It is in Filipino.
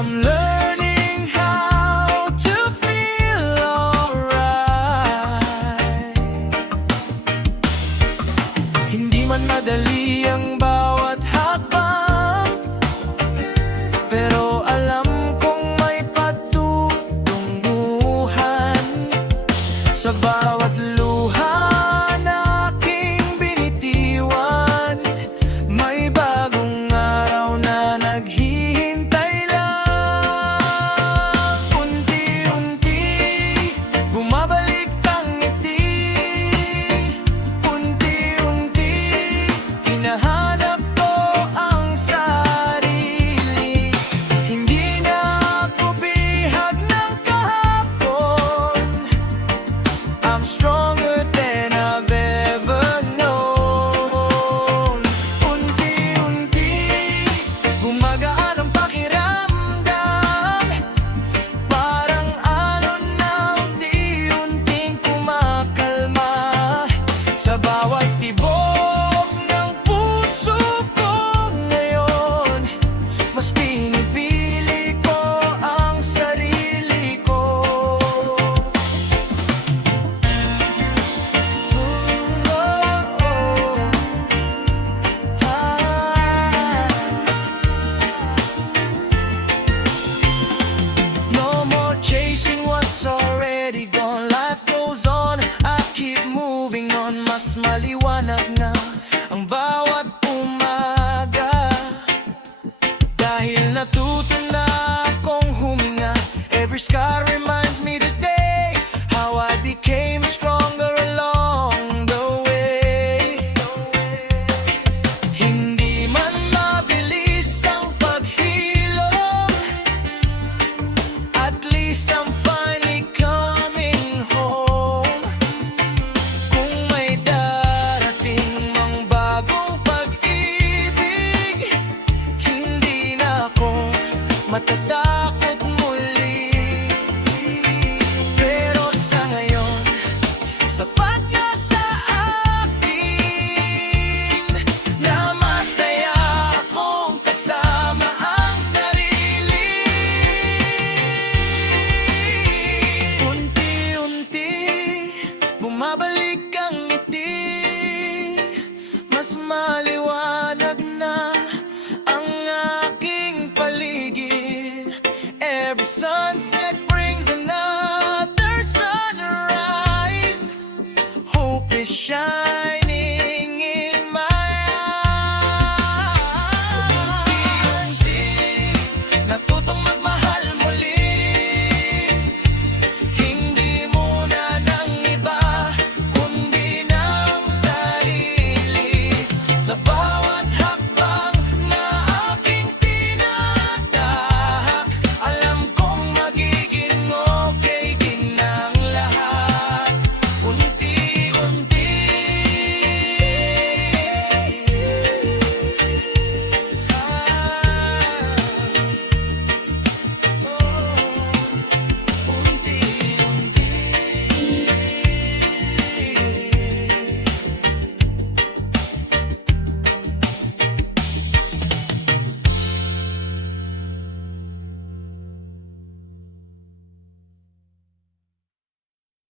I'm learning how to feel alright. Hindi man madali ang bawat hakbang, pero alam kong may patutunguhan sa bawat luha na aking binitiwan. May bagong araw na naghihintay lang. Unti-unti bumabalik ang ngiti. Unti-unti hinahanap ko ang sarili. Hindi na ako bihag ng kahapon. I'm stronger than I've ever known. Unti-unti gumagaan ang pakiramdam. Parang alon na unti-unting kumakalma. Sa bawat tibok ng puso ko ngayon, mas pinipili ko ang sarili ko. No more chasing what's already gone. Life goes on, I keep moving on. Mas maliwanag na ang bawat umaga, dahil natuto na akong huminga. Every scar reminds me today how I became stronger along the way. Hindi man mabilis ang paghilom, at least I'm finally coming home. Kung may darating mang bagong pag-ibig, hindi na ako matatakot muli. Pero sa ngayon, sapat na sa akin na masaya akong kasama ang sarili. Unti-unti bumabalik ang ngiti. Mas maliwanag na ang aking paligid. Every sunset